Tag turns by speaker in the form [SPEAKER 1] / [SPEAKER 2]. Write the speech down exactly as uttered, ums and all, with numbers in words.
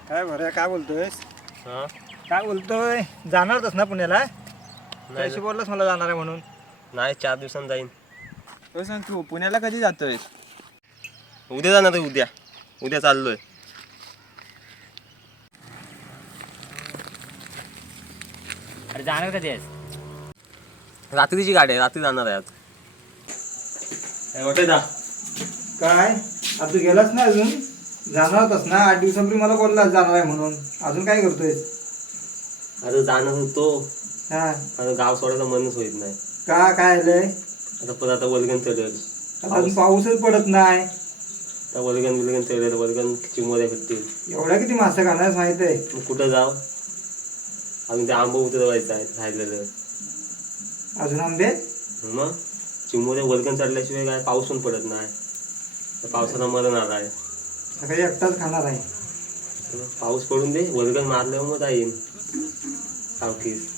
[SPEAKER 1] काय बरं काय बोलतोयस?
[SPEAKER 2] हा
[SPEAKER 1] काय बोलतोय? जाणारच ना पुण्याला?
[SPEAKER 2] नाही
[SPEAKER 1] त्याशी बोललास मला जाणार आहे म्हणून.
[SPEAKER 2] नाही चार दिवसांनी जाईन.
[SPEAKER 3] हो सांग तू पुण्याला कधी जातोय?
[SPEAKER 2] उद्या जाणार आहे. उद्या उद्या चाललोय.
[SPEAKER 4] अरे जाणार कधी आहेस?
[SPEAKER 2] रात्रीची गाडी आहे. रात्री जाणार आहे आज. कुठे जा
[SPEAKER 1] काय आता तू गेलास ना अजून? जाणार होतास ना आठ दिवसांपूर्वी मला बोललास जाणार आहे म्हणून. अजून काय करतोय?
[SPEAKER 2] आता जाणार होतो.
[SPEAKER 1] हा
[SPEAKER 2] आता गाव सोडायचं मनच होत नाही.
[SPEAKER 1] का काय आलंय?
[SPEAKER 2] आता परत आता वल्गन चढेल.
[SPEAKER 1] आता अजून पाऊसच पडत नाही.
[SPEAKER 2] आता वल्गन विलगन चढेल. वल्गन चिमोऱ्या भेटतील.
[SPEAKER 1] एवढ्या किती मासे खाणार माहित आहे?
[SPEAKER 2] मग कुठं जाव? अजून ते आंबा उतरवायचं आहे राहिलेलं.
[SPEAKER 1] अजून आंबे?
[SPEAKER 2] मग चिमोऱ्या वल्गन चढल्याशिवाय काय पाऊस पण पडत नाही. तर पावसाला मरण आला आहे.
[SPEAKER 1] सकाळी एकटाच खाणार आहे.
[SPEAKER 2] पाऊस पडून दे. वल्गन मारल्यावर मग जाईन सावकीस.